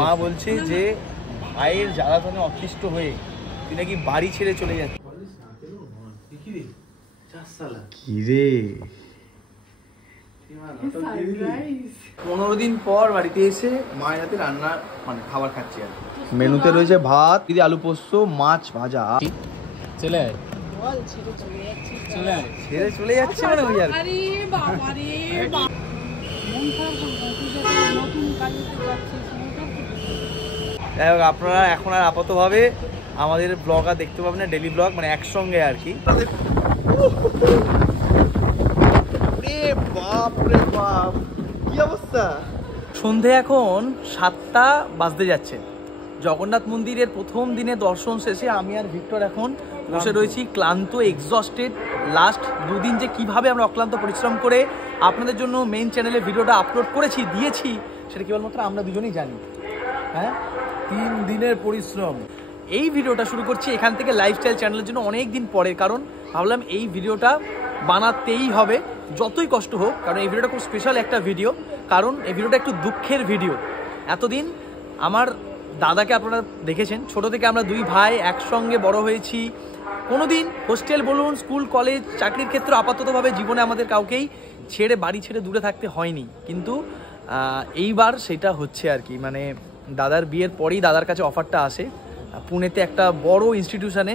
মা বলছে যে ভাইয়ের জ্বালাতনে অতিষ্ঠ হয়ে তুই নাকি বাড়ি ছেড়ে চলে যাচ্ছিস। কি রে 15 দিন পর বাড়িতে এসে মায়ের হাতে রান্না মানে খাবার খাচ্ছি আর মেনুতে রয়েছে ভাত, আলু পোস্ত, মাছ ভাজা। ছেড়ে চলে যাচ্ছে মানে ওই আর যাই হোক, আপনারা এখন আর আপাতভাবে আমাদের ব্লগ আর দেখতে পাবেন না, ডেলি ব্লগ মানে একসঙ্গে আর কি। কি অবস্থা, সন্ধে এখন 7টা বাজতে যাচ্ছে। জগন্নাথ মন্দিরের প্রথম দিনে দর্শন শেষে আমি আর ভিক্টর এখন বসে রয়েছি ক্লান্ত, এক্সস্টেড। লাস্ট দুদিন যে কিভাবে আমরা অক্লান্ত পরিশ্রম করে আপনাদের জন্য মেইন চ্যানেলে ভিডিওটা আপলোড করেছি, দিয়েছি, সেটা কেবলমাত্র আমরা দুজনেই জানি। হ্যাঁ, 3 দিনের পরিশ্রম। এই ভিডিওটা শুরু করছি এখান থেকে লাইফস্টাইল চ্যানেলের জন্য অনেক দিন পরে, কারণ ভাবলাম এই ভিডিওটা বানাতেই হবে যতই কষ্ট হোক, কারণ এই ভিডিওটা খুব স্পেশাল একটা ভিডিও। কারণ এই ভিডিওটা একটু দুঃখের ভিডিও। এতদিন আমার দাদাকে আপনারা দেখেছেন, ছোট থেকে আমরা 2 ভাই একসঙ্গে বড় হয়েছি। কোনোদিন হোস্টেল বলুন, স্কুল, কলেজ, চাকরির ক্ষেত্রে আপাততভাবে জীবনে আমাদের কাউকেই বাড়ি ছেড়ে দূরে থাকতে হয়নি, কিন্তু এইবার সেটা হচ্ছে আর কি। মানে দাদার বিয়ের পরেই দাদার কাছে অফারটা আসে, পুনেতে একটা বড় ইনস্টিটিউশনে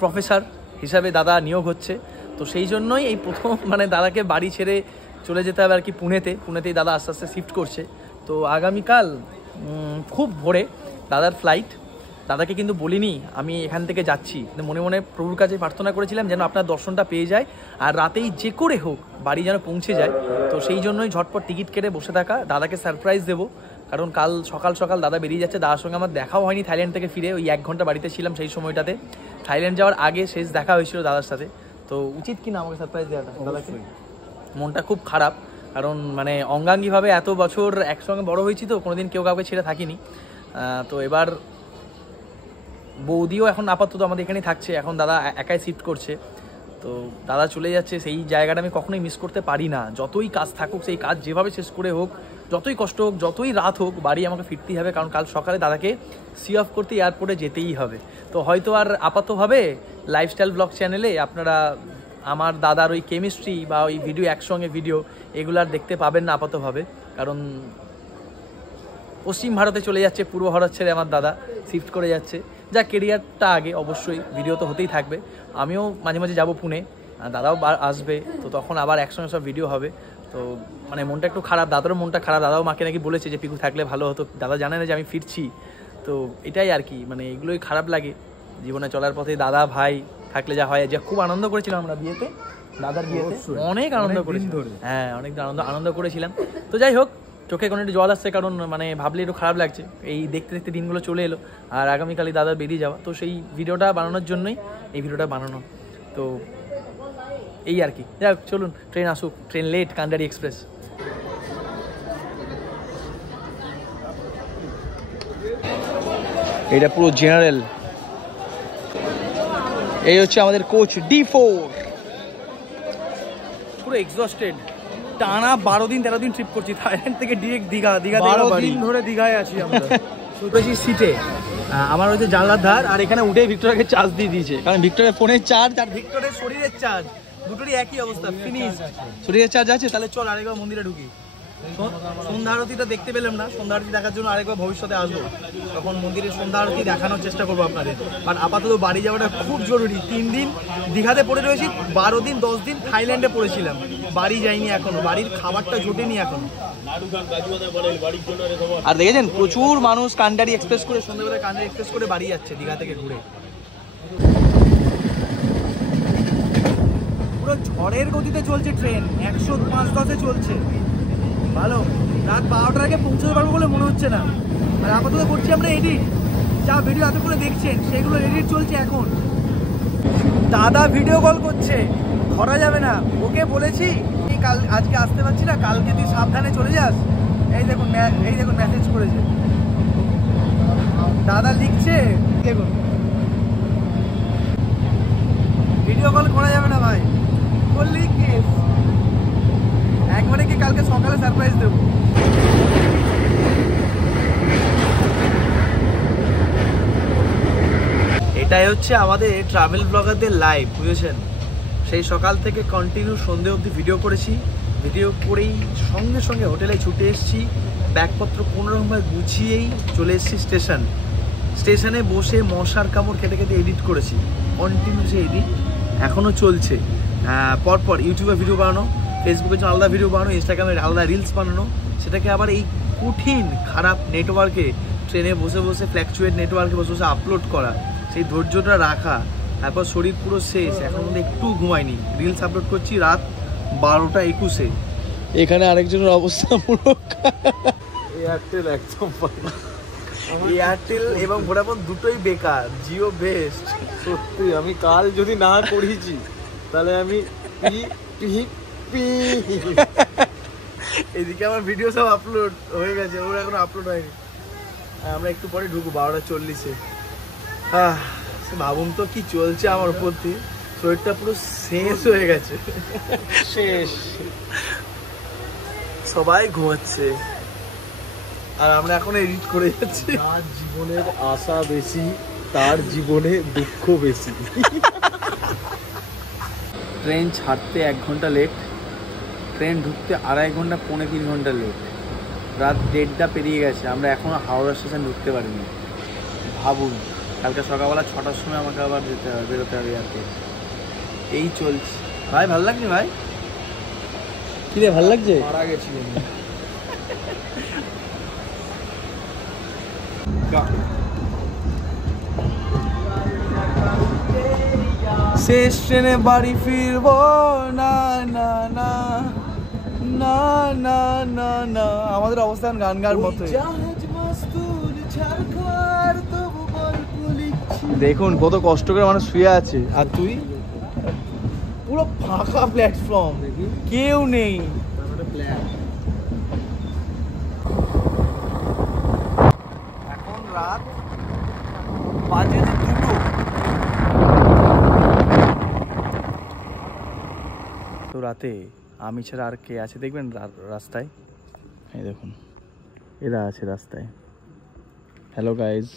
প্রফেসর হিসাবে দাদা নিয়োগ হচ্ছে। তো সেই জন্যই এই প্রথম মানে দাদাকে বাড়ি ছেড়ে চলে যেতে হবে আর কি পুনেতেই দাদা আস্তে আস্তে শিফট করছে। তো আগামীকাল খুব ভোরে দাদার ফ্লাইট। দাদাকে কিন্তু বলিনি আমি এখান থেকে যাচ্ছি, কিন্তু মনে মনে প্রভুর কাছে প্রার্থনা করেছিলাম যেন আপনার দর্শনটা পেয়ে যায় আর রাতেই যে করে হোক বাড়ি যেন পৌঁছে যায়। তো সেই জন্যই ঝটপট টিকিট কেটে বসে থাকা, দাদাকে সারপ্রাইজ দেবো। কারণ কাল সকাল সকাল দাদা বেরিয়ে যাচ্ছে। দাদার সঙ্গে আমার দেখাও হয়নি থাইল্যান্ড থেকে ফিরে, ওই 1 ঘন্টা বাড়িতে ছিলাম সেই সময়টাতে। থাইল্যান্ড যাওয়ার আগে শেষ দেখা হয়েছিল দাদার সাথে। তো উচিত কি না আমাকে সারপ্রাইজ দেওয়াটা দাদাকে? মনটা খুব খারাপ, কারণ মানে অঙ্গাঙ্গিভাবে এত বছর একসঙ্গে বড় হয়েছি, তো কোনোদিন কেউ কাউকে ছেড়ে থাকিনি। তো এবার বৌদিও এখন আপাতত আমাদের এখানেই থাকছে, এখন দাদা একাই শিফট করছে। তো দাদা চলে যাচ্ছে, সেই জায়গাটা আমি কখনোই মিস করতে পারি না। যতই কাজ থাকুক, সেই কাজ যেভাবে শেষ করে হোক, যতই কষ্ট হোক, যতই রাত হোক, বাড়ি আমাকে ফিরতেই হবে, কারণ কাল সকালে দাদাকে সি অফ করতে এয়ারপোর্টে যেতেই হবে। তো হয়তো আর আপাতভাবে লাইফস্টাইল ব্লগ চ্যানেলে আপনারা আমার দাদার ওই কেমিস্ট্রি বা ওই ভিডিও, একসঙ্গে ভিডিও, এগুলো আর দেখতে পাবেন না আপাতভাবে, কারণ পশ্চিম ভারতে চলে যাচ্ছে, পূর্ব ভারত ছেড়ে আমার দাদা শিফট করে যাচ্ছে। যা কেরিয়ারটা আগে, অবশ্যই ভিডিও তো হতেই থাকবে। আমিও মাঝে মাঝে যাব পুনে, দাদাও আসবে, তো তখন আবার একসঙ্গে সব ভিডিও হবে। তো মানে মনটা একটু খারাপ, দাদারও মনটা খারাপ। দাদাও মাকে নাকি বলেছে যে পিকু থাকলে ভালো হতো, দাদা জানে না যে আমি ফিরছি। তো এটাই আর কি, মানে এগুলোই খারাপ লাগে জীবনে চলার পথে। দাদা ভাই থাকলে যা হয়, যে খুব আনন্দ করেছিলাম আমরা বিয়েতে, দাদার বিয়েতে অনেক আনন্দ করেছি। হ্যাঁ, অনেক আনন্দ করেছিলাম। তো যাই হোক, চোখে কোনো একটু জল আসছে, কারণ মানে ভাবলে একটু খারাপ লাগছে। এই দেখতে দেখতে দিনগুলো চলে এলো, আর আগামীকালই দাদার বেরিয়ে যাওয়া। তো সেই ভিডিওটা বানানোর জন্যই এই ভিডিওটা বানানো। তো এই আর কি। যাই হোক, চলুন ট্রেন আসুক, ট্রেন লেট, কান্ডারি এক্সপ্রেস। এটা পুরো জেনারেল। এই হচ্ছে আমাদের কোচ D4, পুরো এক্সস্টেড। টানা 12 দিন 13 দিন ট্রিপ করছি, থাইল্যান্ড থেকে ডিরেক্ট দীঘা 12 দিন ধরে দীঘায় আছি আমরা। শুতেছি সিটে, আমার হচ্ছে জানলার ধার, আর এখানে উঠে ভিক্টরকে চার্জ দিয়ে দিয়েছে, কারণ ভিক্টরের ফোনের চার্জ আর ভিক্টরের শরীরের চার্জ দুটোরই একই অবস্থা, ফিনিশ। শরীরের চার্জ আছে, তাহলে চল আরেকবার মন্দিরে ঢুকি। সন্ধ্যা আরতিটা দেখতে পেলাম না, সন্ধ্যা আরতি দেখার জন্য আরেকবার ভবিষ্যতে আসবো, তখন মন্দিরের সন্ধ্যা আরতি দেখানোর চেষ্টা করবো আপনাদের। আর আপাতত বাড়ি যাওয়াটা খুব জরুরি। 3 দিন দীঘাতে পড়ে রয়েছি, 12 দিন 10 দিন থাইল্যান্ডে পড়েছিলাম, বাড়ি যাইনি এখনো, বাড়ির খাবারটা জোটেনি এখনো। আর দেখেছেন প্রচুর মানুষ কান্ডারি এক্সপ্রেস করে, সন্ধ্যাবেলা কান্ডারি এক্সপ্রেস করে বাড়ি যাচ্ছে দীঘা থেকে ঘুরে। পুরো ঝড়ের গতিতে চলছে ট্রেন, 105-10-এ চলছে। ভালো, রাত 12টার আগে পৌঁছতে পারবো বলে মনে হচ্ছে না। আর আপাতত করছি আমরা এডিট, যা ভিডিও এত করে দেখছেন সেগুলো এডিট চলছে এখন। দাদা ভিডিও কল করছে, ধরা যাবে না। ওকে বলেছি আজকে আসতে পারছি না, কালকে তুই সাবধানে চলে যাস। এই দেখুন মেসেজ করেছে দাদা, লিখছে দেখুন। ভিডিও কল করা যাবে না ভাই, বললি কেস। একবারে কি কালকে সকালে সারপ্রাইজ দেবো। এটাই হচ্ছে আমাদের ট্রাভেল ব্লগারদের লাইভ, বুঝেছেন? সেই সকাল থেকে কন্টিনিউ সন্ধে অবধি ভিডিও করেছি, ভিডিও করেই সঙ্গে সঙ্গে হোটেলে ছুটে এসেছি, ব্যাগপত্র কোনোরকমভাবে গুছিয়েই চলে এসেছি স্টেশনে বসে মশার কামড় খেতে খেতে এডিট করেছি, কন্টিনিউ যে এডিট এখনও চলছে। পরপর ইউটিউবে ভিডিও বানানো, ফেসবুকের জন্য আলাদা ভিডিও বানানো, ইনস্টাগ্রামে আলাদা রিলস বানানো, সেটাকে আবার এই কঠিন খারাপ নেটওয়ার্কে ট্রেনে বসে বসে ফ্ল্যাকচুয়েট নেটওয়ার্কে বসে বসে আপলোড করা, সেই ধৈর্যটা রাখা, তারপর শরীর পুরো শেষ, এখন মধ্যে একটু ঘুমাইনি, রিলস আপলোড করছি রাত 12:21। এখানে আরেকজনের অবস্থা পুরো এয়ারটেল একদম এয়ারটেল এবং ভোডাফোন দুটোই বেকার, জিও বেস্ট। সত্যি আমি কাল যদি না করেছি তাহলে আমি এদিকে আমার ভিডিও সব আপলোড হয়ে গেছে, ওর এখন আপলোড হয়নি। আমরা একটু পরে ঢুকবো 12:40। ভাবুন তো কি চলছে আমার উপর দিয়ে, শরীরটা পুরো শেষ হয়ে গেছে, শেষ। সবাই ঘুমাচ্ছে আর আমরা এখন এডিট করে যাচ্ছি। তার জীবনের আশা বেশি, তার জীবনে দুঃখ বেশি। ট্রেন ছাড়তে 1 ঘন্টা লেট, ট্রেন ঢুকতে 2.5 ঘন্টা, 3.25 ঘন্টা লেট, রাত 1:30 পেরিয়ে গেছে, আমরা এখনও হাওড়া স্টেশন ঢুকতে পারিনি। ভাবুন, কালকে সকালবেলা 6টার সময় আমাকে আবার যেতে হবে, বেরোতে হবে এয়ারপোর্ট। এই চলছে ভাই। ভালো লাগছে ভাই? কি রে, ভালো লাগছে? মারা গেছিলেন শেষ ট্রেনে বাড়ি ফিরবো না না না না না না না। আমাদের অবস্থান গান গার মতো। দেখুন কত কষ্ট করে মানুষ শুয়ে আছে, আর তুই পুরো ফাঁকা প্ল্যাটফর্ম, কেউ নেই। এখন রাত বাজে 2টো। তো রাতে আমি ছাড়া আর কে আছে দেখবেন রাস্তায়? এই দেখুন, এরা আছে রাস্তায়। হ্যালো গাইজ,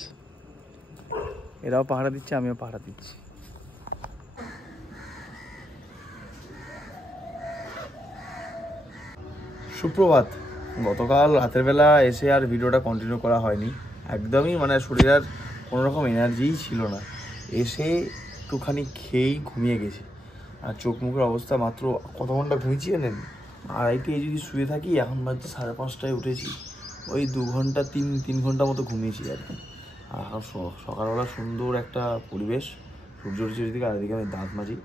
এরাও পাহারা দিচ্ছে, আমিও পাহারা দিচ্ছি। সুপ্রভাত। গতকাল রাতের বেলা এসে আর ভিডিওটা কন্টিনিউ করা হয়নি, একদমই মানে শরীর আর কোনোরকম এনার্জিই ছিল না। এসে একটুখানি খেয়েই ঘুমিয়ে গেছি, আর চোখ মুখের অবস্থা মাত্র কত ঘন্টা ঘুমিয়েছি জানেন? 2:30 যদি শুয়ে থাকি, এখন বাজছে 5:30 উঠেছি, ওই 2 ঘন্টা 3 ঘন্টা মতো ঘুমিয়েছি আর কি। আর সকালবেলা সুন্দর একটা পরিবেশ, সূর্য উঠছে দিকে, আর এদিকে আমি দাঁত মাজি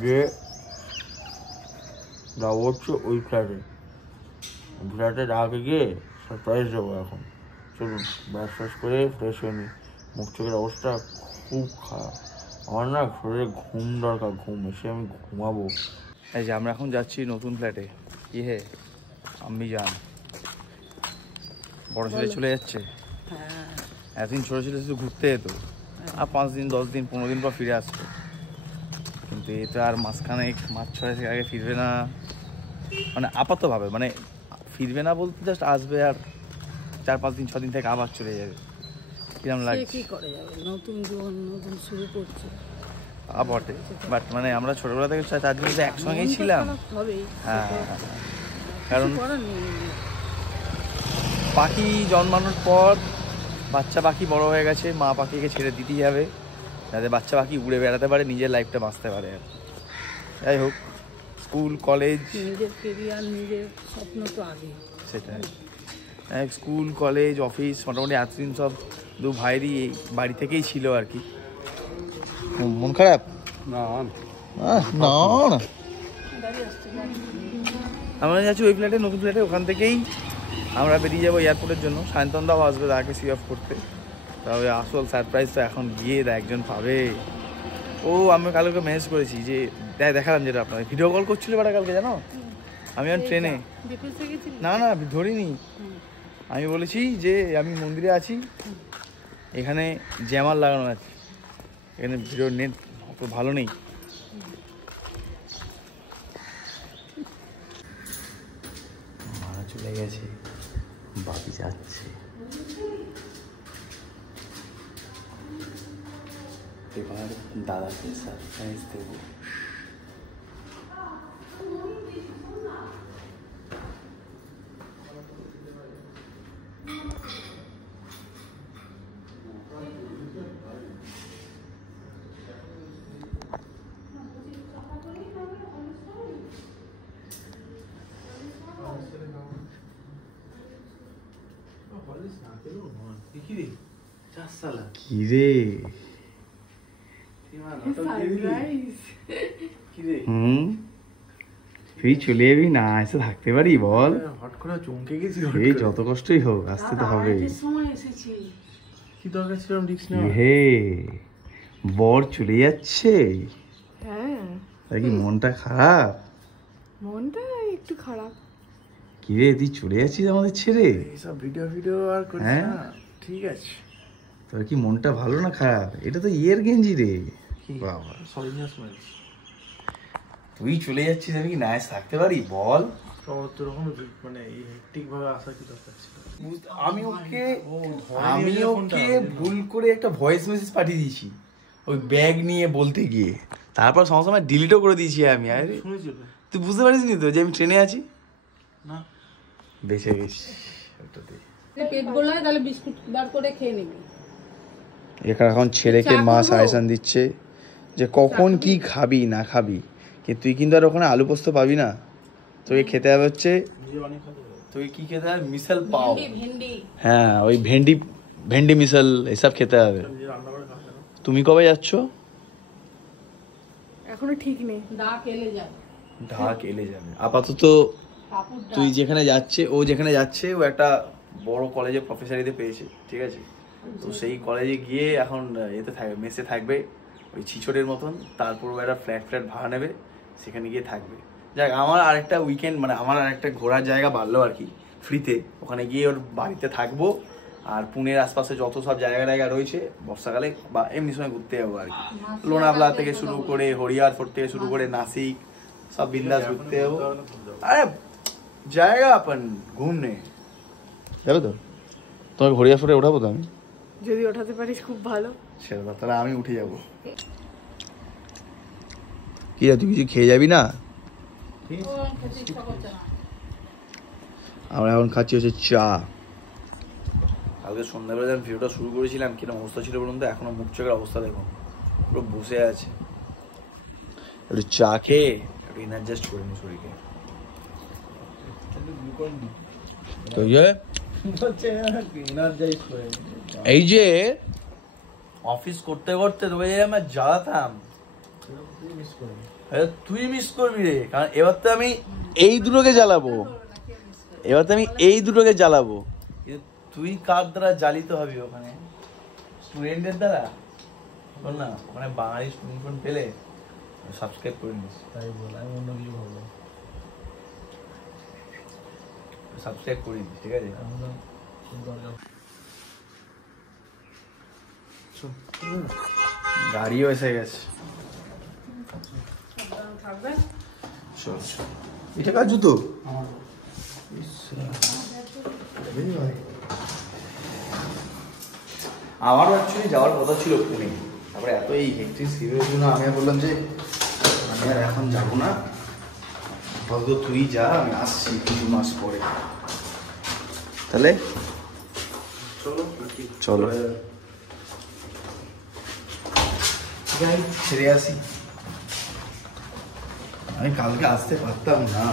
গিয়ে যাবো হচ্ছে ওই ফ্ল্যাটে ঢাকে গিয়ে সারপ্রাইজ যাবো। এখন চলুন ব্রাশ ফ্রাশ করে ফ্রেশ হয়ে নিই। মুখ চোখের অবস্থা খুব খারাপ, আমার না শরীরে ঘুম দরকার, ঘুম এসে আমি ঘুমাবো। এই যে আমরা এখন যাচ্ছি নতুন ফ্ল্যাটে। কি হে আমি যান, বড় ছেলে চলে যাচ্ছে। এতদিন ছোটো ছেলে শুধু ঘুরতে যেত, আর 5 দিন 10 দিন 15 দিন পর ফিরে আসতো, কিন্তু এ তো আর মাঝখানে 5-6 আগে ফিরবে না, মানে আপাততভাবে, মানে ফিরবে না বলতে জাস্ট আসবে আর 4-5 দিন 6 দিন থেকে আবার চলে যাবে। কিরম লাগছে? কি করে যাবে, নতুন জীবন নতুন শুরু করছে। বটে, বাট মানে আমরা ছোটবেলা থেকে 4 দিন একসঙ্গেই ছিলাম। হ্যাঁ, কারণ পাখি জন্মানোর পর বাচ্চা পাখি বড় হয়ে গেছে, মা পাখিকে ছেড়ে দিতেই হবে যাতে বাচ্চা পাখি উড়ে বেড়াতে পারে, নিজের লাইফটা বাঁচতে পারে। যাই হোক, স্কুল কলেজ, নিজের কেরিয়ার নিজের স্বপ্ন তো আগে, সেটাই। স্কুল কলেজ অফিস মোটামুটি এতদিন সব 2 ভাইয়েরই বাড়ি থেকেই ছিল আর কি। মন খারাপ? না না, আমরা যাচ্ছি ওই ফ্ল্যাটে, নতুন ফ্ল্যাটে। ওখান থেকেই আমরা বেরিয়ে যাবো এয়ারপোর্টের জন্য। সায়ন্তনদাও আসবে, তাকে সি অফ করতে। তবে আসল সারপ্রাইজ তো এখন গিয়ে একজন পাবে। ও আমি কালকে মেসেজ করেছি যে দেখালাম, যেটা আপনার ভিডিও কল করছিল বেটা কালকে, জানো? আমি এখন ট্রেনে, না না ধরিনি, আমি বলেছি যে আমি মন্দিরে আছি, এখানে জ্যামার লাগানো আছে, এখানে ভিডিও নেট অত ভালো নেই। মারা চলে গেছে, বাবি যাচ্ছে। এবার দাদাকে সারপ্রাইজ দেবো। কিরে তুই চলে যাবি না, এসে থাকতে পারি বল? হট করে চমকে গেছি। এই যত কষ্টই হোক আসতে তো হবে। কি দরকার ছিল রিস্ক কি হে বর চলে যাচ্ছে? হ্যাঁ। তাই কি মনটা খারাপ? মনটা একটু খারাপ। কি রে তুই চলে যাচ্ছিস আমাদের ছেড়ে? এইসব ভিডিও আর করিস হ্যাঁ? না, ঠিক আছে। তোর কি মনটা ভালো না খারাপ? এটা তো ইয়ের গেঞ্জি রে বাবা। সরি না স্মাইলস। তুই চলে যাচ্ছিস আমি কি না এসে থাকতে পারি বল? তোরকম মানে এই হেক্টিক ভাবে আসা কি দরকার ছিল? আমি ওকে ভুল করে একটা ভয়েস মেসেজ পাঠিয়ে দিয়েছি ওই ব্যাগ নিয়ে বলতে গিয়ে, তারপর সঙ্গে সঙ্গে ডিলিটও করে দিয়েছি আমি। আরে শুনেছিল তুই বুঝতে পারিস নি তো যে আমি ট্রেনে আছি? না, বেঁচে গেছি ওটাতে। পেট গোলায় তাহলে বিস্কুট বার করে খেয়ে নিবি। এখানে এখন ছেলেকে মা সাজেশন দিচ্ছে যে কখন কি খাবি না খাবি, কিন্তু তুই কিন্তু আর ওখানে আলু পোস্ত পাবি না, তোকে খেতে হবে হচ্ছে তোকে কি খেতে হবে মিসাল পাও। ভেন্ডি হ্যাঁ ওই ভেন্ডি মিসাল এসব খেতে হবে। তুমি কবে যাচ্ছ? এখনো ঠিক নেই। ডাক এলে যাবে। ঢাক এলে যাবে আপাতত। তুই যেখানে যাচ্ছে ও একটা বড় কলেজে প্রফেসরিতে পেয়েছে, ঠিক আছে? তো সেই কলেজে গিয়ে এখন এতে থাকবে, মেসে থাকবে ওই ছিছড়ের মতন। তারপর ও একটা ফ্ল্যাট ভাড়া নেবে, সেখানে গিয়ে থাকবে। যাক আমার আরেকটা উইকেন্ড মানে আমার আরেকটা ঘোরার জায়গা বাড়লো আর কি ফ্রিতে। ওখানে গিয়ে ওর বাড়িতে থাকবো। আর পুনের আশপাশে যত সব জায়গা রয়েছে বর্ষাকালে বা এমনি সময় ঘুরতে যাবো আর কি। লোনাভলা থেকে শুরু করে হরিয়ার ফোর্ট থেকে শুরু করে নাসিক সব বিন্দাস ঘুরতে যাবো। আরে জায়গা আপন ঘুমনে যাবে তো? তোমাকে হরিয়ার ফোর্টে ওঠাবো তো আমি, যদি ওঠাতে পারিস খুব ভালো। ছেড়ে দাও তাহলে আমি উঠে যাবো। কি তুই কিছু খেয়ে যাবি না? আমরা এখন খাচ্ছি হচ্ছে চা। কালকে সন্ধ্যাবেলা যখন ভিডিওটা শুরু করেছিলাম কিরকম অবস্থা ছিল বলুন তো, এখনো মুখ চোখের অবস্থা দেখুন পুরো বসে আছে। একটু চা খেয়ে একটু এনার্জাইজ করে নি শরীরকে। এই যে অফিস করতে করতে তোকে যে আমরা জ্বালাতাম তুই মিস করবি রে, কারণ এবার তো আমি এই দুটোকে জ্বালাবো, কিন্তু তুই কার দ্বারা জ্বালিত হবি ওখানে? স্টুডেন্টের দ্বারা। বল না ওখানে বাঙালি স্টুডেন্ট পেলে সাবস্ক্রাইব করে নিস। তাই বল, আমি অন্য কিছু ভাবলাম। সাবস্ক্রাইব করে দিস, ঠিক আছে? গাড়িও এসে গেছে। এটা কার জুতো? আমারও অ্যাকচুয়ালি যাওয়ার কথা ছিল পুনে, তারপরে এত এই হেক্টিক সিরিয়াল জন্য আমি বললাম যে আমি আর এখন যাবো না, আপাতত তুই যা, আমি আসছি কিছু মাস পরে। তাহলে চলো ছেড়ে আসি। আমি কালকে আসতে পারতাম না,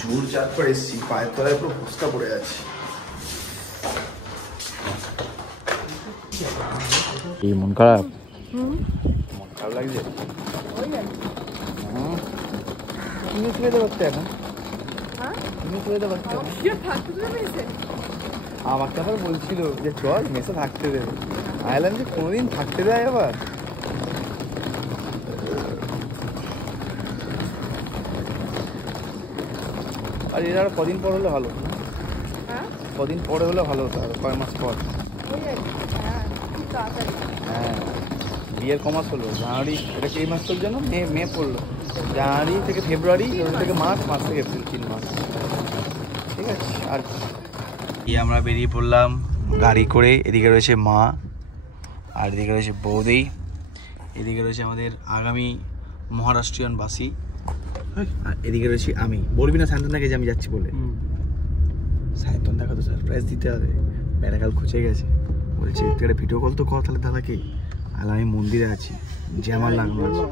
জোর চার করে এসছি, পায়ের তলায় পুরো ফুসকা পড়ে আছে। এই মন খারাপ লাগছে। তুমি শুয়ে দেবো এখন, তুমি শুয়ে দেবো আমাকে আবার বলছিল যে চল মেসে থাকতে দেবে। আইলাম যে কোনোদিন থাকতে দেয় আবার। আর এর আর কদিন পর হলে ভালো, কদিন পরে হলে ভালো হতো, আর কয় মাস পর। হ্যাঁ বিয়ের কমাস হলো, জানুয়ারি, এটা কি মাস চলছে না? মে পড়লো, জানুয়ারি থেকে ফেব্রুয়ারি, ফেব্রুয়ারি থেকে মার্চ, মার্চ থেকে এপ্রিল, 3 মাস। ঠিক আছে। আর আমরা বেরিয়ে পড়লাম গাড়ি করে। এদিকে রয়েছে মা আর এদিকে রয়েছে বৌদি। এদিকে রয়েছে আমাদের আগামী মহারাষ্ট্রিয়ান বাসী, আর এদিকে রয়েছি আমি। বলবি না সায়ন্তনদাকে যে আমি যাচ্ছি বলে? সায়ন্তনদাকে তো সারপ্রাইজ দিতে হবে, বেড়াকাল খুঁজে গেছে, বলছে তুই একটা ভিডিও কল তো কর তাহলে দাদাকে। আর আমি মন্দিরে আছি, যে আমার লাগানো আছে,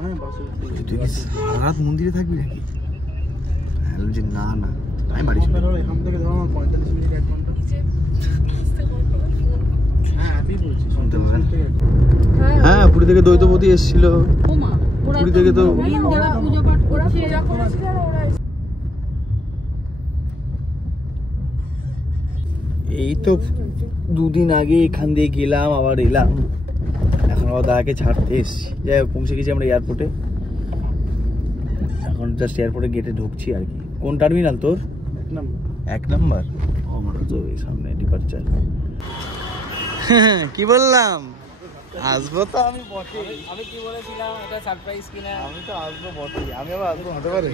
তুই কি সারা রাত মন্দিরে থাকবি নাকি? যে না না আমি বাড়ি চলে যাবো। এখান থেকে ধরো 45 মিনিট 1 ঘন্টা। শুনতে পাবেন। হ্যাঁ, পুরী থেকে দ্বৈতপতি এসেছিল, পুরী থেকে তো এই তো 2 দিন আগে এখান দিয়ে গেলাম, আবার এলাম, এখন আবার দাদাকে ছাড়তে এসছি। যাই হোক, পৌঁছে গেছি আমরা এয়ারপোর্টে, এখন জাস্ট এয়ারপোর্টে গেটে ঢুকছি আর কি। কোন টার্মিনাল তোর? 1 নাম্বার। আমার তো এই সামনে ডিপারচার। কি বললাম, আসবো তো আমি বটে। আমি কি বলেছিলাম এটা সারপ্রাইজ কিনা? আমি তো আসবো বটে, আমি আবার আসবো, হতে পারে।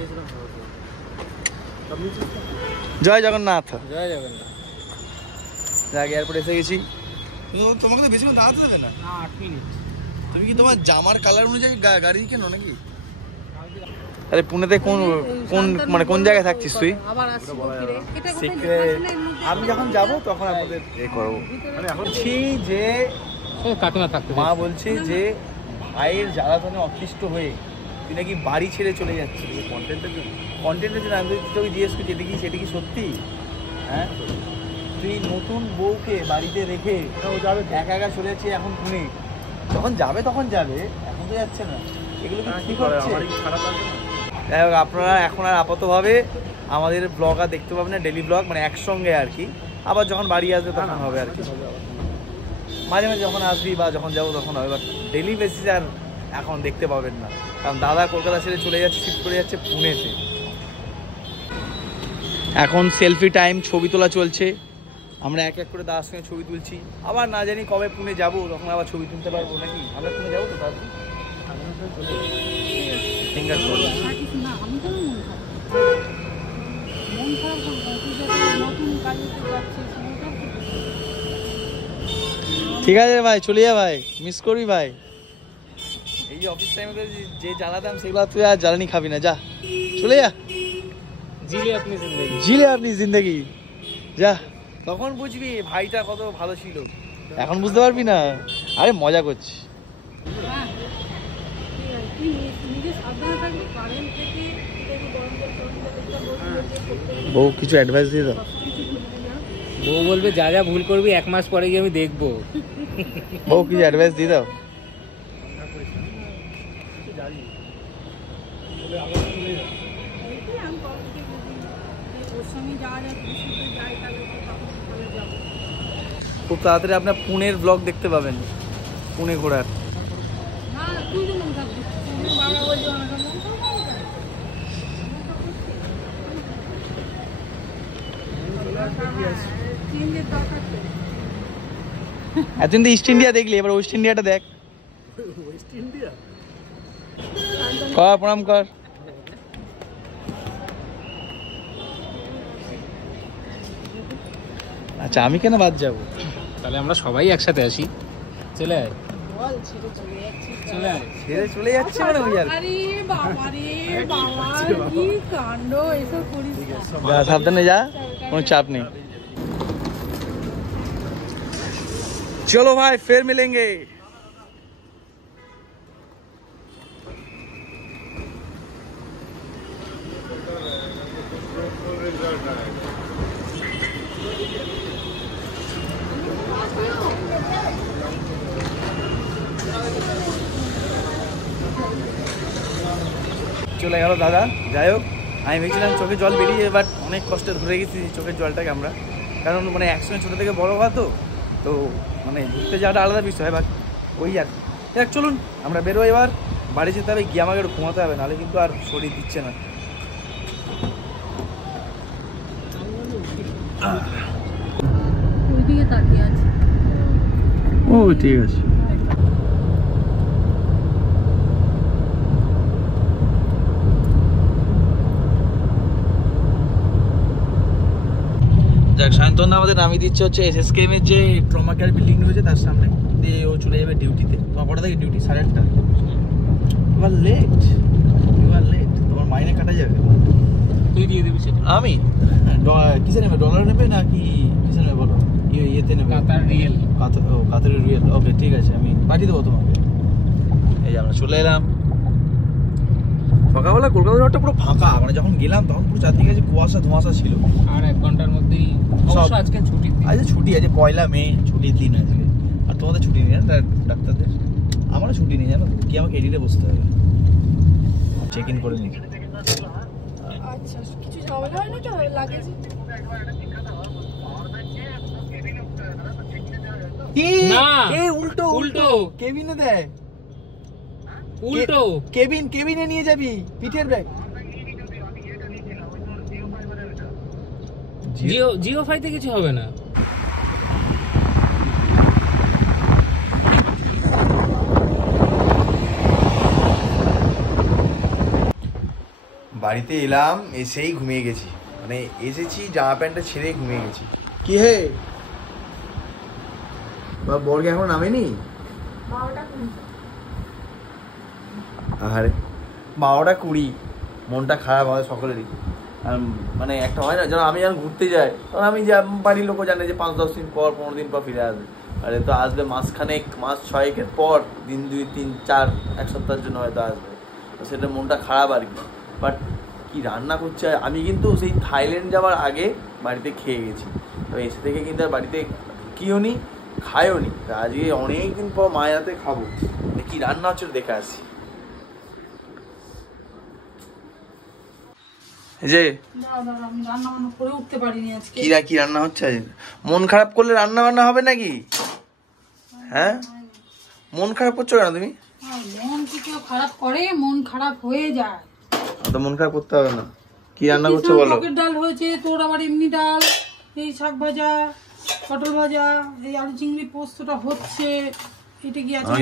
জয় জগন্নাথ। জয় জগন্নাথ। আগে এয়ারপোর্টে এসে গেছি। তোমাকে তো বেশিক্ষণ দাঁড়াতে হবে না। 8 মিনিট। তুমি কি তোমার জামার কালার অনুযায়ী গাড়ি কেনো নাকি? আরে পুনেতে কোন কোন মানে কোন জায়গায় থাকছিস তুই? আমি যখন যাব তখন আপনাদের এ করবো। মানে এখন যে কাকিমা থাকতে মা বলছে যে ভাইয়ের জ্বালাতনে অতিষ্ঠ হয়ে তুই নাকি বাড়ি ছেড়ে চলে যাচ্ছিস কন্টেন্টের জন্য। আমি তোকে জিজ্ঞেস করছি সেটা কি সত্যি? হ্যাঁ, তুই নতুন বউকে বাড়িতে রেখে একা একা চলে যাচ্ছে এখন পুনে। যখন যাবে তখন যাবে, এখন তো যাচ্ছে না। এগুলো কি ঠিক হচ্ছে? যাই হোক, আপনারা এখন আর আপাতভাবে আমাদের ব্লগ আর দেখতে পাবেন না, ডেলি ব্লগ মানে একসঙ্গে আর কি। আবার যখন বাড়ি আসবে তখন হবে আর কি, মাঝে মাঝে যখন আসবি বা যখন যাবো তখন হবে, বাট ডেলি বেসিস আর এখন দেখতে পাবেন না, কারণ দাদা কলকাতা ছেড়ে চলে যাচ্ছে, শিফট করে যাচ্ছে পুনেতে। এখন সেলফি টাইম, ছবি তোলা চলছে। আমরা এক এক করে দাদার সঙ্গে ছবি তুলছি, আবার না জানি কবে পুনে যাবো, তখন আবার ছবি তুলতে পারবো নাকি। আমরা পুনে যাবো তো তাহলে ঠিক আছে ভাই, চলে যা ভাই, মিস করবি ভাই। এই যে অফিস টাইমে যে জ্বালাতাম সেগুলো তুই আর জ্বালানি খাবি না, যা চলে যা। জিলে আপনি জিন্দগি, যা। তখন বুঝবি ভাইটা কত ভালো ছিল, এখন বুঝতে পারবি না। আরে মজা করছি। বউ কিছু অ্যাডভাইস দিয়ে দাও। বউ বলবে যা যা ভুল করবি 1 মাস পরে গিয়ে আমি দেখবো। বউ কিছু অ্যাডভাইস দিয়ে দাও। খুব তাড়াতাড়ি আপনার পুনের ব্লগ দেখতে পাবেন, পুনে ঘোরার। এতদিন তো ইস্ট ইন্ডিয়া দেখলি, এবার ওয়েস্ট ইন্ডিয়াটা দেখ। কর প্রণাম কর। আচ্ছা, আমি কেন বাদ যাবো? তাহলে আমরা সবাই একসাথে আসি। চলে আয়, চলে আয়। ছেড়ে চলে যাচ্ছে মানে ওই আর আরে বাবা রে বাবা, কি কাণ্ড, এসব করিস না। যা, সাবধানে যা, কোনো চাপ নেই। চলো ভাই, ফের মিলেंगे। চলে গেল দাদা। যাই হোক, আমি ভেবেছিলাম চোখে জল বেরিয়ে, বাট অনেক কষ্টে ধরে গেছি চোখের জলটাকে আমরা, কারণ মানে একসঙ্গে ছোটো থেকে বড় হওয়া তো মানে ঘুরতে যাওয়াটা আলাদা বিষয়, বাট ওই আর দেখ। চলুন আমরা বেরোই, এবার বাড়ি যেতে হবে, গিয়ে আমাকে একটু ঘুমাতে হবে, নাহলে কিন্তু আর শরীর দিচ্ছে না। ওইদিকে তাকিয়ে আছে। ও ঠিক আছে। যাক, সায়ন্তন আমাদের নামিয়ে দিচ্ছে হচ্ছে SSKM এর যে ট্রমা কেয়ার বিল্ডিং রয়েছে তার সামনে দিয়ে। ও চলে যাবে ডিউটিতে। তোমার কটা থেকে ডিউটি? 8:30। ইউ আর লেট, তোমার মাইনে কাটা যাবে। তুই দিয়ে দিবি সেটা। আমি কিসে নেবে, ডলার নেবে নাকি কিসে নেবে বলো? ইয়েতে নেবে, কাতার রিয়েল। কাতারের রিয়েল। ওকে ঠিক আছে, আমি পাঠিয়ে দেবো তোমাকে। এই যে আমরা চলে এলাম। সকালবেলা কলকাতা শহরটা পুরো ফাঁকা, মানে যখন গেলাম তখন পুরো চারদিকে যে কুয়াশা ধোঁয়াশা ছিল। আর 1 ঘন্টার মধ্যেই অবশ্য আজকে ছুটির দিন। আজকে ছুটি আছে, 1 মে ছুটির দিন আজকে। আর তোমাদের ছুটি নেই না ডাক্তারদের? আমারও ছুটি নেই জানো, কি আমাকে এডিটে বসতে হবে, চেক ইন করে নিই। আচ্ছা, কিছু ঝামেলা হয় না তো লাগেছে? না, উল্টো উল্টো। কেবিনে দেয়, উল্টো। কেবিনে নিয়ে যাবি পিঠের ব্যাগ। জিও ফাইতে কিছু হবে না। বাড়িতে এলাম, এসেই ঘুমিয়ে গেছি, মানে এসেছি জামা প্যান্টটা ছেড়ে ঘুমিয়ে গেছি। কি হে বর্গে এখন নামেনি? আরে 12:20, মনটা খারাপ হয় সকলেরই। আর মানে একটা হয় না, যেন আমি যখন ঘুরতে যাই তখন আমি বাড়ির লোকও জানে যে 5-10 দিন পর 15 দিন পর ফিরে আসবে। আর এ তো আসবে মাসখানেক, মাস 6-এর পর, দিন 2-3-4 এক সপ্তাহের জন্য হয়তো আসবে। তো সেটা মনটা খারাপ আর কি। বাট কি রান্না করছে, আমি কিন্তু সেই থাইল্যান্ড যাওয়ার আগে বাড়িতে খেয়ে গেছি, তো এসে থেকে কিন্তু আর বাড়িতে ঢুকিও নি, খাইও নি। আজকে অনেক দিন পর মায়ের হাতে খাবো, কি রান্না হচ্ছে দেখে আসি। যে আমি রান্না বান্না করে উঠতে পারিনি আজকে। কি রান্না হচ্ছে আজ? মন খারাপ করলে রান্না বান্না হবে নাকি? হ্যাঁ, মন খারাপ করছো কেন তুমি? মন কি কেউ খারাপ করে? মন খারাপ হয়ে যায়। তো মন খারাপ করতে হবে না। কি রান্না করছো বলো? টকের ডাল হয়েছে, তোর আবার এমনি ডাল, এই শাক ভাজা, পটল ভাজা, এই আলু চিংড়ি পোস্তটা হচ্ছে। এটা কি আছে?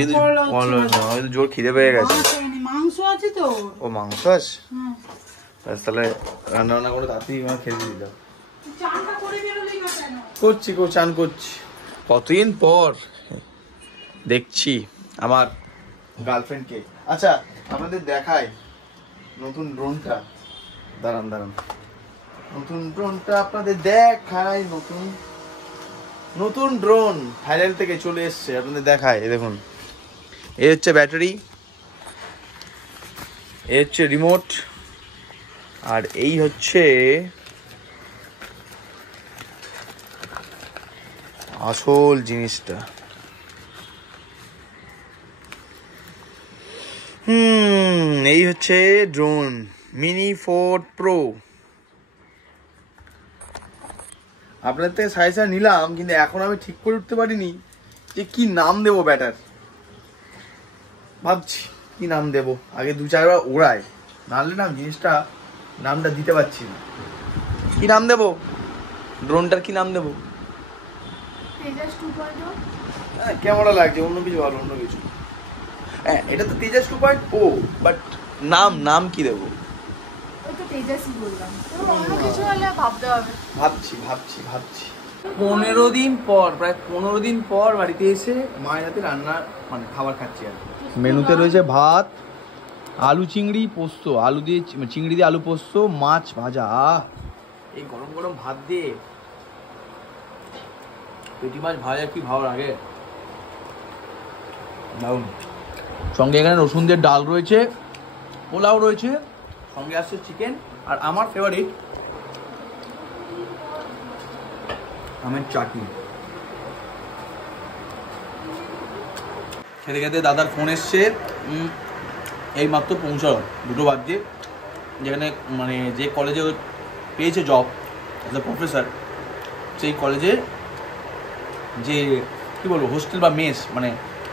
জোর খিদে পেয়ে গেছে। মাংস আছে তো। ও মাংস আছে, তাহলে রান্না বান্না করে তাড়াতাড়ি আমার খেতে দিলাম। চান করছি। কতদিন পর দেখছি আমার গার্লফ্রেন্ডকে। আচ্ছা আপনাদের দেখাই নতুন ড্রোনটা, দাঁড়ান নতুন ড্রোনটা আপনাদের দেখাই। নতুন ড্রোন থাইল্যান্ড থেকে চলে এসছে, আপনাদের দেখায়। দেখুন, এই হচ্ছে ব্যাটারি, এই হচ্ছে রিমোট, আর এই হচ্ছে আসল জিনিসটা। এই হচ্ছে ড্রোন মিনি 4 প্রো। আপনার থেকে সাজেশন নিলাম, কিন্তু এখন আমি ঠিক করে উঠতে পারিনি যে কি নাম দেবো ব্যাটার। ভাবছি কি নাম দেবো, আগে 2-4 বার ওড়াই, নাহলে না জিনিসটা নামটা দিতে পারছি না। কি নাম দেবো ড্রোনটার, কি নাম দেবো? তেজাস 2.0। হ্যাঁ, কেমন লাগছে? অন্য কিছু ভালো, অন্য কিছু। হ্যাঁ, এটা তো তেজাস 2.0, বাট নাম কি দেবো? ওই তো তেজাসই বললাম, অন্য কিছু হলে ভাবতে হবে। ভাবছি 15 দিন পর, প্রায় 15 দিন পর বাড়িতে এসে মায়ের হাতে রান্না, মানে খাবার খাচ্ছি আর। মেনুতে রয়েছে ভাত, আলু চিংড়ি পোস্ত, আলু দিয়ে চিংড়ি দিয়ে আলু পোস্ত, মাছ ভাজা। এই গরম গরম ভাত দিয়ে পেটি মাছ ভাজা কি ভালো লাগে। সঙ্গে এখানে রসুন দিয়ে ডাল রয়েছে, পোলাও রয়েছে, সঙ্গে আসছে চিকেন, আর আমার ফেভারিট আমের চাটনি। খেতে খেতে দাদার ফোন এসছে, এই মাত্র পৌঁছালো 2টো বাজছে, যেখানে মানে যে কলেজে পেয়েছে জব অ্যাজ এ প্রফেসর, সেই কলেজে যে কী বলবো হোস্টেল বা মেস, মানে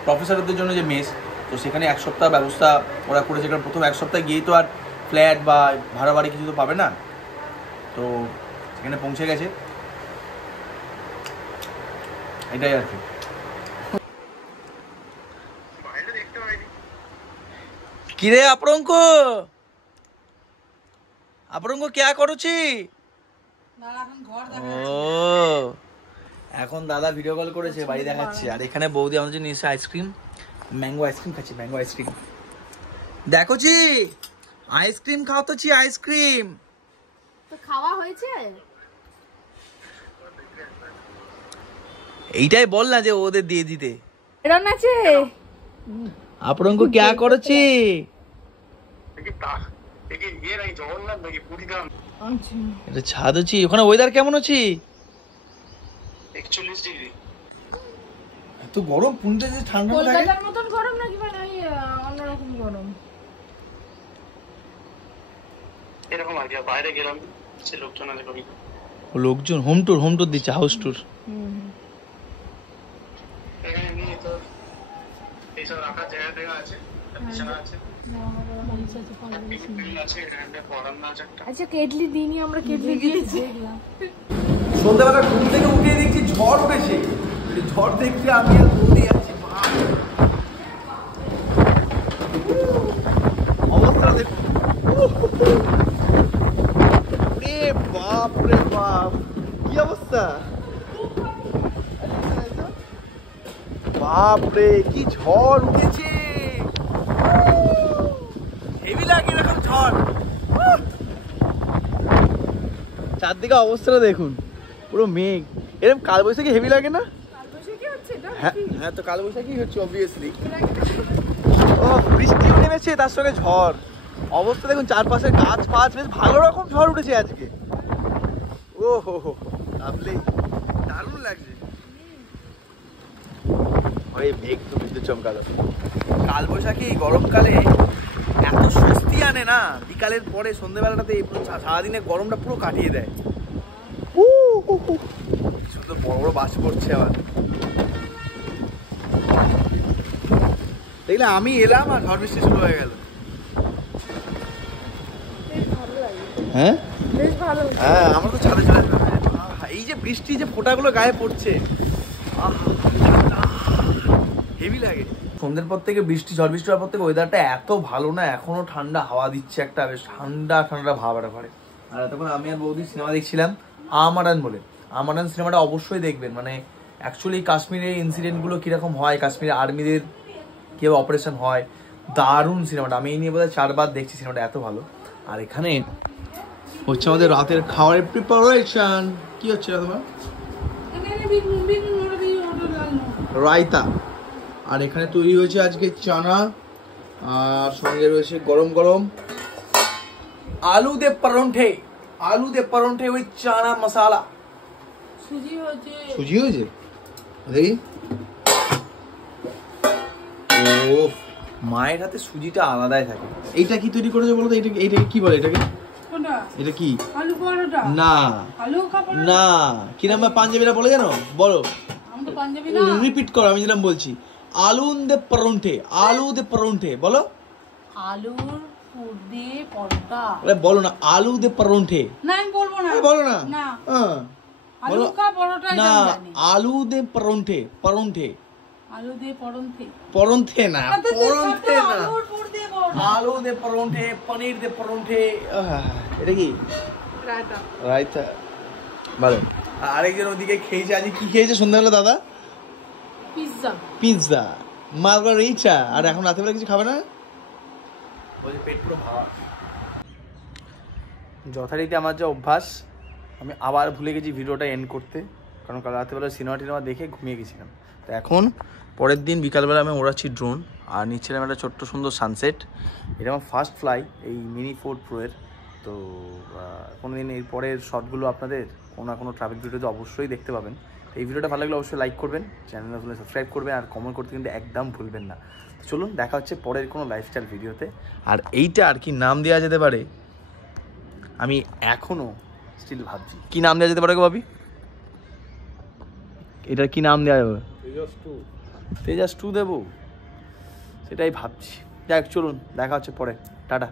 প্রফেসরদের জন্য যে মেস, তো সেখানে 1 সপ্তাহ ব্যবস্থা ওরা করেছে। কারণ প্রথম 1 সপ্তাহে গিয়েই তো আর ফ্ল্যাট বা ভাড়া বাড়ি কিছু তো পাবে না, তো সেখানে পৌঁছে গেছে, এটাই আর কি। কিরে আপরঙ্ক কে করছি? এখন দাদা ভিডিও কল করেছে, বাড়ি দেখাচ্ছে। আর এখানে বৌদি আমাদের জন্য নিয়েছে আইসক্রিম, ম্যাঙ্গো আইসক্রিম খাচ্ছি, ম্যাঙ্গো আইসক্রিম। দেখো জি আইসক্রিম খাও তো জি, আইসক্রিম তো খাওয়া হয়েছে? এইটাই বল না যে ওদের দিয়ে দিতে। এরন আছে আপনাকে क्या করছি? এটা ছাদ আছি, ওখানে ওয়েদার কেমন আছে? 41 ডিগ্রি। এত গরম, পুনতে যে ঠান্ডা লাগে। কলকাতার মতন গরম নাকি মানে অন্যরকম গরম? এরকম আগে বাইরে গেলাম সে লোকজন আছে কবি। লোকজন হোম টুর দিচ্ছে, হাউস টুর। এখানে নিয়ে তো এইসব রাখার জায়গা আছে, বিছানা আছে, আচ্ছা কেটলি দিইনি আমরা, কেটলি দিয়েছি। সন্ধ্যাবেলা ঘুম থেকে উঠে দেখছি ঝড় উঠেছে, ঝড় দেখতে আমি আর বৌদি যাচ্ছি। অবস্থা দেখুন, বাপ রে বাপ, কি অবস্থা! বাপ রে কি ঝড় উঠেছে, হেভি লাগে এরকম ঝড়। চারদিকে অবস্থাটা দেখুন, পুরো মেঘ। এরকম কালবৈশাখী হেভি লাগে না? হ্যাঁ হ্যাঁ, তো কালবৈশাখী হচ্ছে অবভিয়াসলি। ও বৃষ্টিও নেমেছে, তার সঙ্গে ঝড়। অবস্থা দেখুন, চারপাশে গাছ ফাছ, বেশ ভালো রকম ঝড় উঠেছে আজকে। ও হো হো, ভাবলেই দারুণ লাগছে। ওই মেঘ তো বিদ্যুৎ চমকালো। কালবৈশাখী গরমকালে এত স্বস্তি আনে না, বিকালের পরে সন্ধ্যেবেলাটাতে সারাদিনে গরমটা পুরো কাটিয়ে দেয়। শুধু বড় বড় বাস পড়ছে আবার। দেখলে আমি এলাম আর ঝড় বৃষ্টি শুরু হয়ে গেল। হ্যাঁ বেশ ভালো। হ্যাঁ, আমরা তো ছাদে চলে আসবে। এই যে বৃষ্টি যে ফোঁটাগুলো গায়ে পড়ছে, হেভি লাগে। সন্ধ্যের পর থেকে বৃষ্টি, ঝড় বৃষ্টি হওয়ার পর থেকে ওয়েদারটা এত ভালো না, এখনো ঠান্ডা হাওয়া দিচ্ছে, একটা বেশ ঠান্ডা ঠান্ডা ভাব একটা পড়ে। আর তখন আমি আর বৌদি সিনেমা দেখছিলাম আমারান বলে। আমারান সিনেমাটা অবশ্যই দেখবেন। মানে অ্যাকচুয়ালি কাশ্মীরের ইনসিডেন্টগুলো কীরকম হয়, কাশ্মীরের আর্মিদের কীভাবে অপারেশন হয়, দারুণ সিনেমাটা। আমি এই নিয়ে বোধহয় 4 বার দেখছি, সিনেমাটা এত ভালো। আর এখানে হচ্ছে আমাদের রাতের খাবারের প্রিপারেশন। কি হচ্ছে তোমার? রায়তা। আর এখানে তৈরি হয়েছে আজকে চানা, আর সঙ্গে রয়েছে গরম গরম আলু দে পরোঠে। আলু দে পরোঠে উইথ চানা মশালা। সুজি হয়েছে। সুজি হয়েছে দেখি। ও, মায়ের হাতে সুজিটা আলাদাই থাকে। এইটা কি তৈরি করেছে বলো তো? এইটাকে কি বলে? এটাকে এটা কি? আলু পরোটা না আলু পরোটা না, কি নাম পাঞ্জাবিরা বলে জানো? বলো, আমি তো পাঞ্জাবি না। রিপিট করো, আমি যেরকম বলছি। আলু দে পরোঠে, আলু দে পরোঠে বলো। আলুর পুর দিয়ে পরোটা। আরে বলো না, আলু দে পরোঠে। না আমি বলবো না। বলো না। না হ্যাঁ আলু কা পরোটা না, এটা জানি। আলু দে পরোঠে, পরোঠে। আলু দিয়ে পরোঠে। পরোঠে না, পরোঠে না, আলুর পুর দিয়ে পরোটা। আলু দে পরোঠে, পনির দে পরোঠে। এটা কি? রায়তা। রায়তা। ভালো। আরেকজন ওদিকে খেয়েছে। আজ কি খেয়েছে সন্ধ্যাবেলা দাদা? পিৎজা। Pizza, Margarita. আর এখন রাতেবেলা কিছু খাবে না? বলছে পেট পুরো ভাবা। যথারীতি আমার যে অভ্যাস, আমি আবার ভুলে গেছি ভিডিওটা এন্ড করতে, কারণ কাল রাতেবেলা সিনেমা দেখে ঘুমিয়ে গেছিলাম। তো এখন পরের দিন বিকালবেলা আমি ওড়াচ্ছি ড্রোন, আর নিচ্ছিলাম একটা ছোট্ট সুন্দর সানসেট। এটা আমার ফার্স্ট ফ্লাই এই মিনি 4 Pro এর। তো কোনো দিন এর পরের শটগুলো আপনাদের কোনো না কোনো ট্রাভেল ভিডিওতে অবশ্যই দেখতে পাবেন। এই ভিডিওটা ভালো লাগলে অবশ্যই লাইক করবেন, চ্যানেল আসলে সাবস্ক্রাইব করবেন, আর কমেন্ট করতে কিন্তু একদম ভুলবেন না। চলুন দেখা হচ্ছে পরের কোনো লাইফস্টাইল ভিডিওতে। আর এইটা আর কি নাম দেওয়া যেতে পারে, আমি এখনও স্টিল ভাবছি কি নাম দেওয়া যেতে পারে গো ভাবি? এটার কি নাম দেওয়া যাবে? তেজাস 2 দেবো, সেটাই ভাবছি। যাক চলুন দেখা হচ্ছে পরে, টাটা।